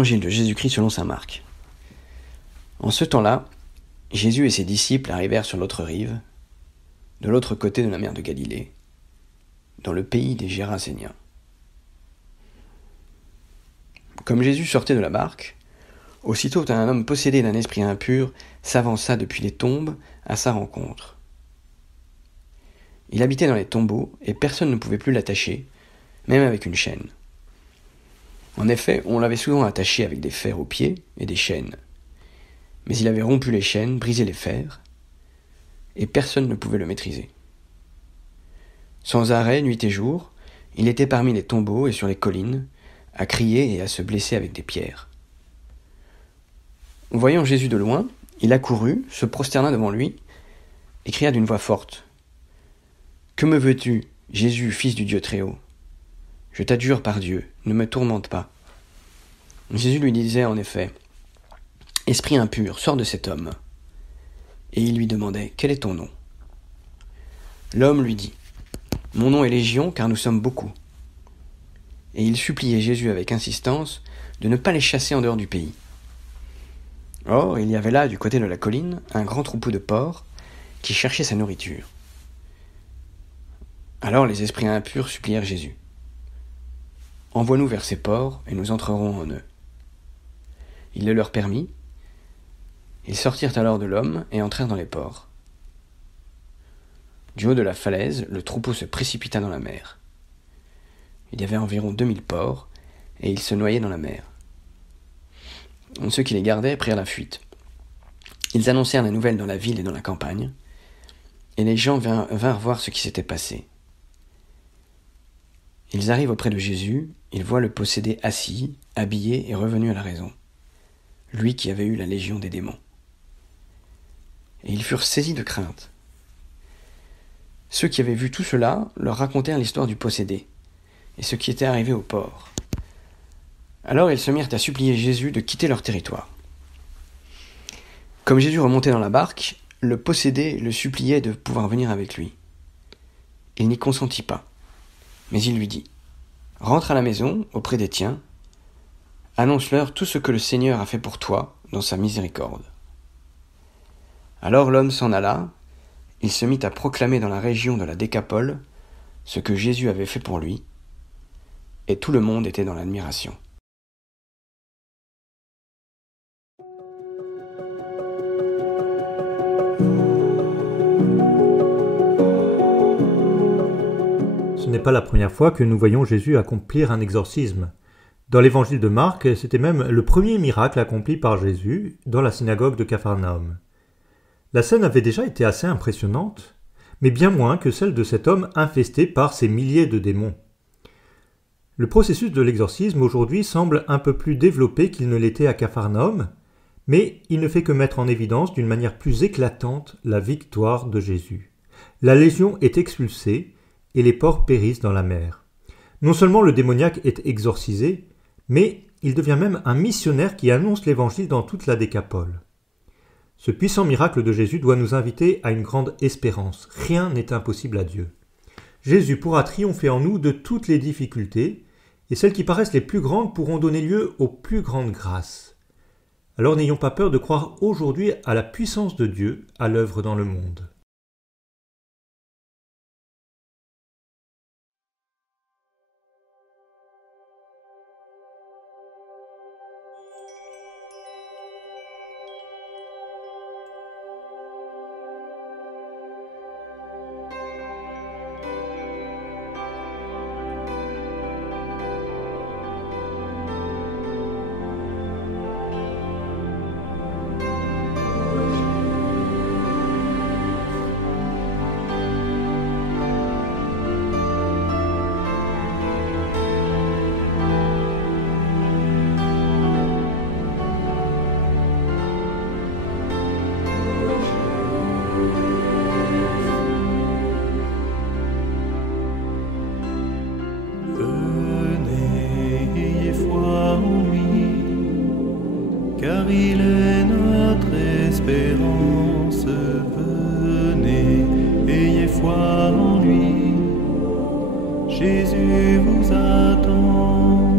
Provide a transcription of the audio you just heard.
Évangile de Jésus-Christ selon saint Marc. En ce temps-là, Jésus et ses disciples arrivèrent sur l'autre rive, de l'autre côté de la mer de Galilée, dans le pays des Géraséniens. Comme Jésus sortait de la barque, aussitôt un homme possédé d'un esprit impur s'avança depuis les tombes à sa rencontre. Il habitait dans les tombeaux et personne ne pouvait plus l'attacher, même avec une chaîne. En effet, on l'avait souvent attaché avec des fers aux pieds et des chaînes. Mais il avait rompu les chaînes, brisé les fers, et personne ne pouvait le maîtriser. Sans arrêt, nuit et jour, il était parmi les tombeaux et sur les collines, à crier et à se blesser avec des pierres. Voyant Jésus de loin, il accourut, se prosterna devant lui, et cria d'une voix forte : « Que me veux-tu, Jésus, fils du Dieu Très-Haut ? Je t'adjure par Dieu, ne me tourmente pas. » Jésus lui disait en effet : « Esprit impur, sors de cet homme. » Et il lui demandait : « Quel est ton nom ?» L'homme lui dit : « Mon nom est Légion, car nous sommes beaucoup. » Et il suppliait Jésus avec insistance de ne pas les chasser en dehors du pays. Or, il y avait là, du côté de la colline, un grand troupeau de porcs qui cherchait sa nourriture. Alors les esprits impurs supplièrent Jésus : « Envoie-nous vers ces porcs, et nous entrerons en eux. » Il le leur permit. Ils sortirent alors de l'homme et entrèrent dans les porcs. Du haut de la falaise, le troupeau se précipita dans la mer. Il y avait environ 2000 porcs, et ils se noyaient dans la mer. Ceux qui les gardaient prirent la fuite. Ils annoncèrent la nouvelle dans la ville et dans la campagne, et les gens vinrent voir ce qui s'était passé. Ils arrivent auprès de Jésus, ils voient le possédé assis, habillé et revenu à la raison, lui qui avait eu la légion des démons. Et ils furent saisis de crainte. Ceux qui avaient vu tout cela leur racontèrent l'histoire du possédé, et ce qui était arrivé au porc. Alors ils se mirent à supplier Jésus de quitter leur territoire. Comme Jésus remontait dans la barque, le possédé le suppliait de pouvoir venir avec lui. Il n'y consentit pas, mais il lui dit : « Rentre à la maison, auprès des tiens, annonce-leur tout ce que le Seigneur a fait pour toi dans sa miséricorde. » Alors l'homme s'en alla, il se mit à proclamer dans la région de la Décapole ce que Jésus avait fait pour lui, et tout le monde était dans l'admiration. Ce n'est pas la première fois que nous voyons Jésus accomplir un exorcisme. Dans l'évangile de Marc, c'était même le premier miracle accompli par Jésus dans la synagogue de Capharnaüm. La scène avait déjà été assez impressionnante, mais bien moins que celle de cet homme infesté par ces milliers de démons. Le processus de l'exorcisme aujourd'hui semble un peu plus développé qu'il ne l'était à Capharnaüm, mais il ne fait que mettre en évidence d'une manière plus éclatante la victoire de Jésus. La légion est expulsée et les porcs périssent dans la mer. Non seulement le démoniaque est exorcisé, mais il devient même un missionnaire qui annonce l'évangile dans toute la Décapole. Ce puissant miracle de Jésus doit nous inviter à une grande espérance. Rien n'est impossible à Dieu. Jésus pourra triompher en nous de toutes les difficultés, et celles qui paraissent les plus grandes pourront donner lieu aux plus grandes grâces. Alors n'ayons pas peur de croire aujourd'hui à la puissance de Dieu à l'œuvre dans le monde. car il est notre espérance. Venez, ayez foi en lui, Jésus vous attend.